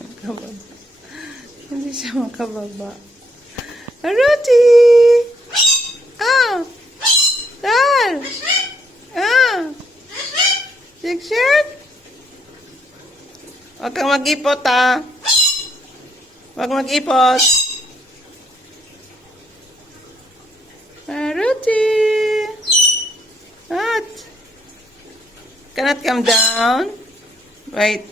Makababa. Hindi siya makababa. Ruti! Ah! Dal! Ah! Shake. Huwag kang mag-ipot, ha? Huwag mag-ipot. Ruti! What? Cannot come down? Wait.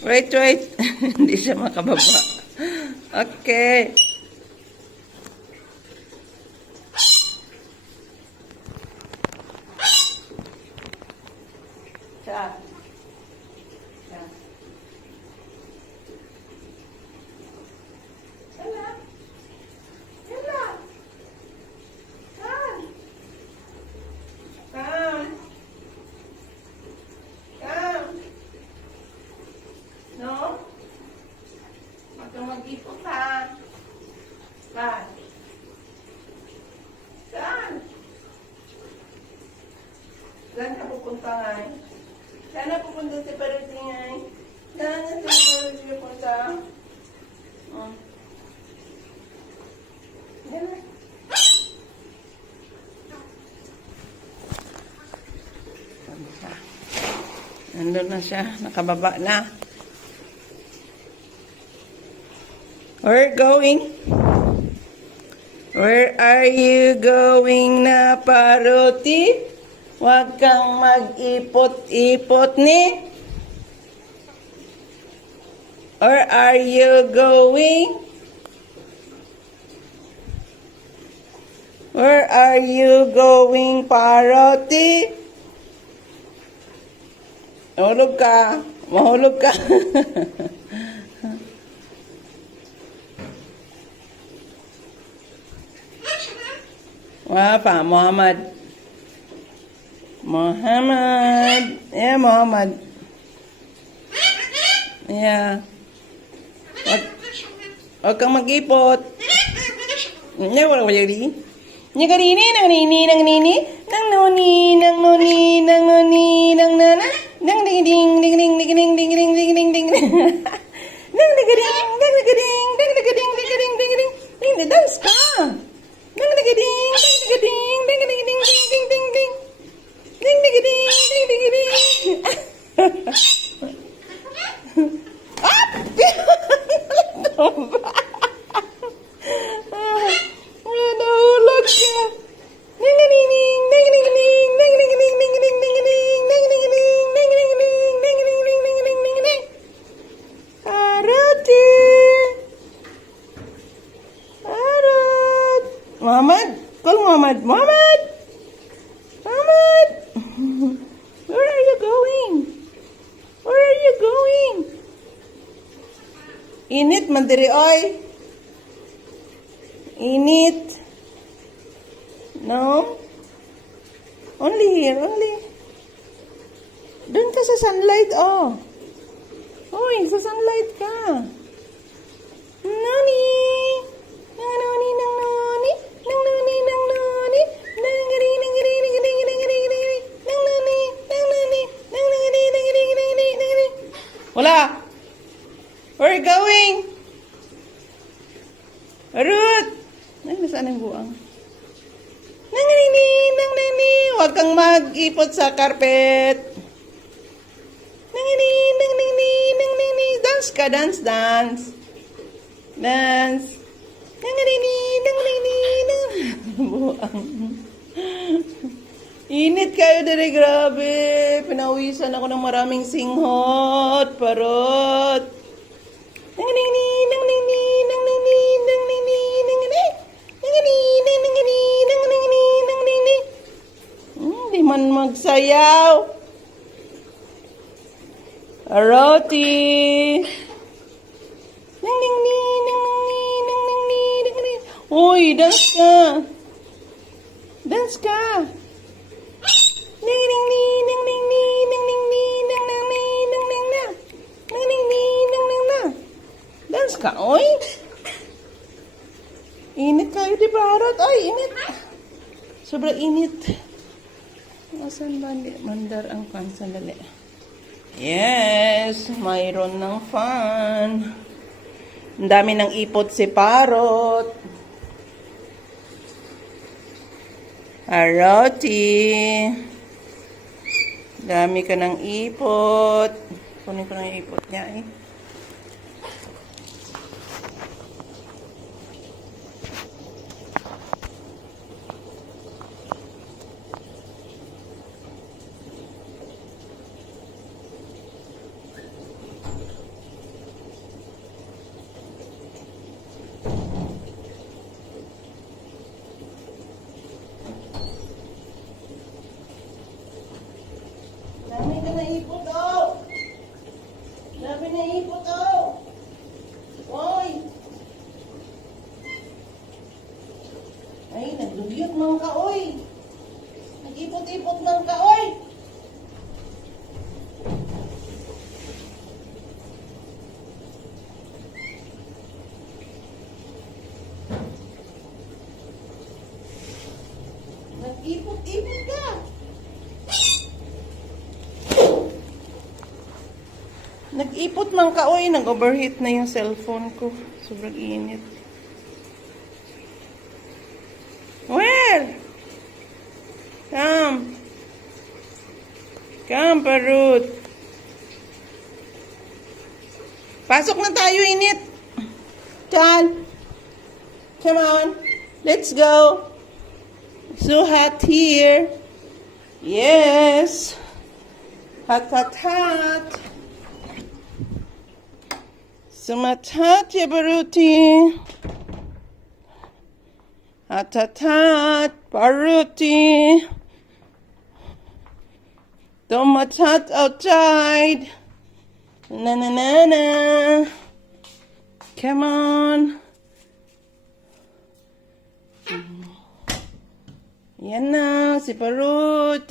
Hindi siya makababa. Okay. Siya. No? Huwag kang mag-ipot, ha? Saan? Saan? Saan ka pupunta, ngay? Saan na pupunta si parrot, ngay? Saan na si parrot pupunta? Oh. Yan na. Nandun na siya. Nakababa na. Where going? Where are you going na, paroti? Huwag kang mag-ipot-ipot ni. Where are you going? Where are you going, paroti? Mahulog ka. Mahulog ka. Wapa, Muhammad. Yeah, Muhammad. Yeah. Huwag kang mag-ipot. Wala yari. Nagarini, nang nini, nang nini, nang noni, nang noni, nang noni, nang nana, nang ding ding, ding ding, ding ding, ding ding, ding ding, ding ding. Nang nagading, nang nagading, nang nagading, ding ding, ding ding, ding ding, dance ka. Nang nagading, nang nagading, ding ding, ding ding, ding ding, ding. Ding nagading, ding ding, ding. Ah! Nahulog ka. Nang nanining, nang nanining, nang nanining, nang nanining, nang nanining, nang nanining, nang nanining, nang nanining, nang nanining, nang nanining. Paroti. Parrot. Muhammad. Call Muhammad. Muhammad. Muhammad. Where are you going? Where are you going? Init man diri oy. Init. No? Only here, only. Doon ka sa sunlight, oh. Uy, sa sunlight ka. Nani. Nang nani, nang nani. Nang nani, nang nani. Nang gari, nang gari, nang gari, nang gari, nang gari. Nang nani, nang nani. Nang nani, nang gari, nang gari, nang gari. Wala. Where are you going? Ruth. Ay, nasaan ang buang? Nang nani, nang nani. Huwag kang mag-ipot sa carpet. Nang nani, nang nani, nang nani. Dance ka, dance, dance. Dance. Nang nani, nang nani, nang buang. Init kayo dere, grabe. Pinawisan ako ng maraming singhot, parot. Nang nani, nang nani, nang nani, nang nani, nang nani. Di man magsayaw. Roti. Nang ning ni, nang ning ni, nang ning ni, nang ning. Uy, dance ka. Dance ka. Nang ning ni, nang ning ni, nang ning ni, nang nang ni, nang ning na. Nang ning ni, nang ning na. Dance ka, oy. Init kayo, di parrot. Ay, init. Sobrang init. Nasaan ba? Mandar ang pan. Sandali. Yes, mayroon ng fun. Ang dami ng ipot si parrot. Parroti. Dami ka ng ipot. Kunin ko na yung ipot niya eh. Dami ka na ipot oh! Dami na ipot oh! Oy! Ay, nagdugyot man ka oy! Nag-ipot-ipot man ka oy! Nag-ipot-ipot ka! Nag-ipot man ka, oy. Nag-overheat na yung cellphone ko. Sobrang init. Well! Come! Come, parrot! Pasok na tayo, init! Chan! Come on! Let's go! So hot here! Yes! Hot, hot, hot! Sumatat ya baruti. Atatat baruti. Tomatat outside. Na na na na. Come on. Yan na si parrot.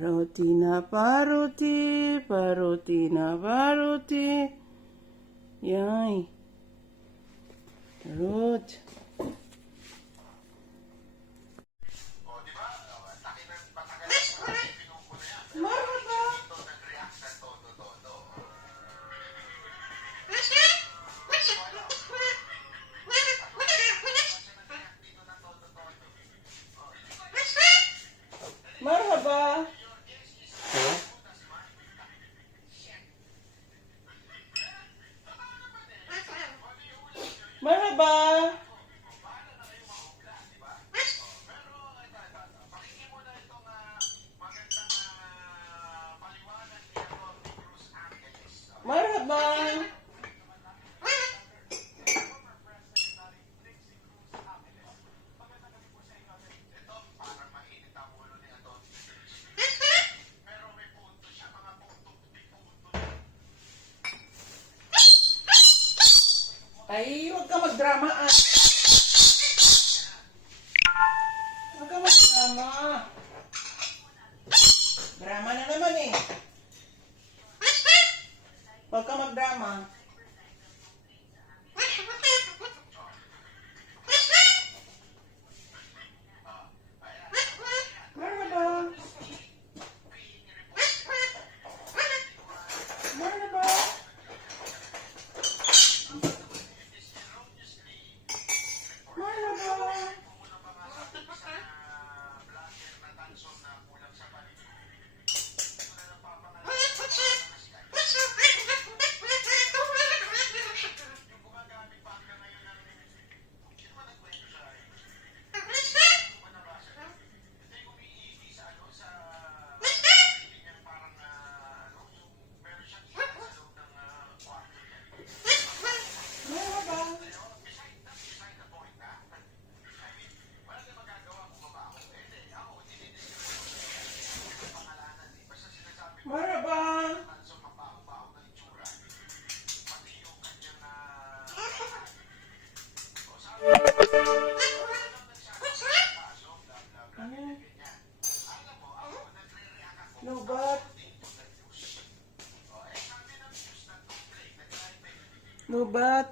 Parotina, paroti, parotina, paroti. Yay. Parot. Marhaba. Marhaba. Marhaba. Marhaba. Ay, huwag ka magdrama ah. Huwag ka magdrama. Drama na naman eh. Huwag ka magdrama. Marhaba. Marhaba. Marhaba. Lubat. Lubat.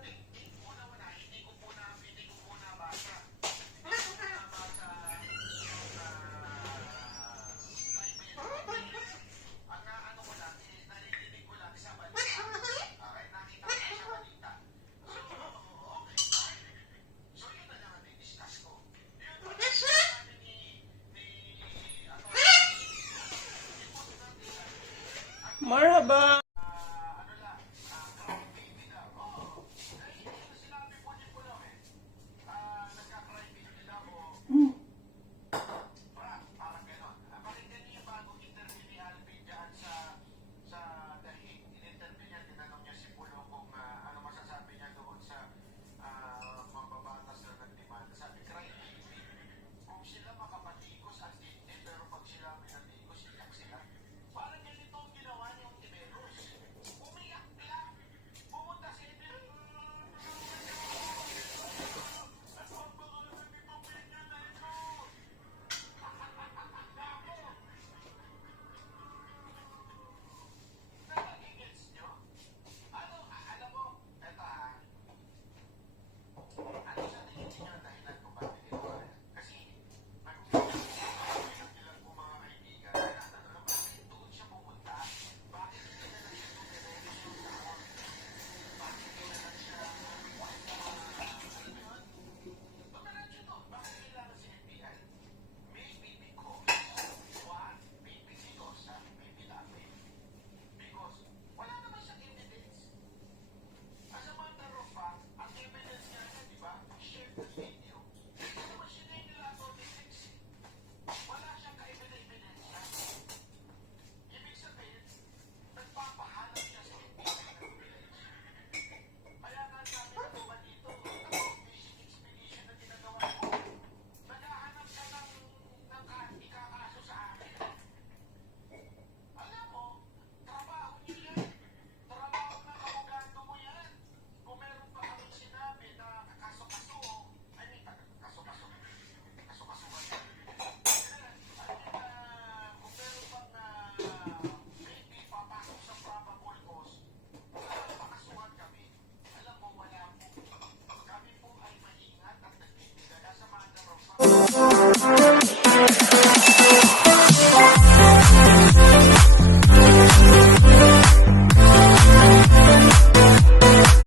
Marhaba.